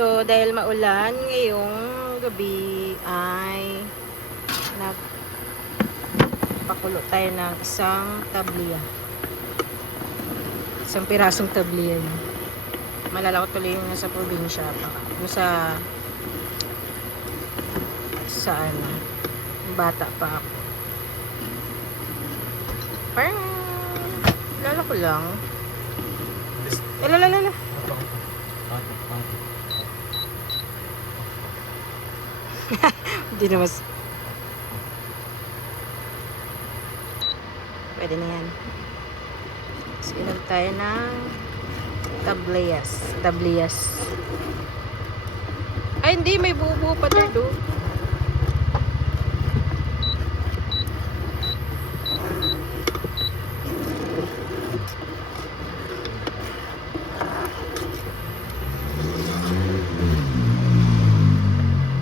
So, dahil maulan, ngayong gabi ay nagpakulo tayo ng isang tabliya. Isang pirasong tabliya. Malala ko tuloy yung nasa probinsya pa. Sa ano, bata pa ako. Parang, lala ko lang. Lala. Hindi na mas... Pwede na yan. So, inom tayo ng tabliyas. Ay, hindi. May buo-buo pa, Dad, oh.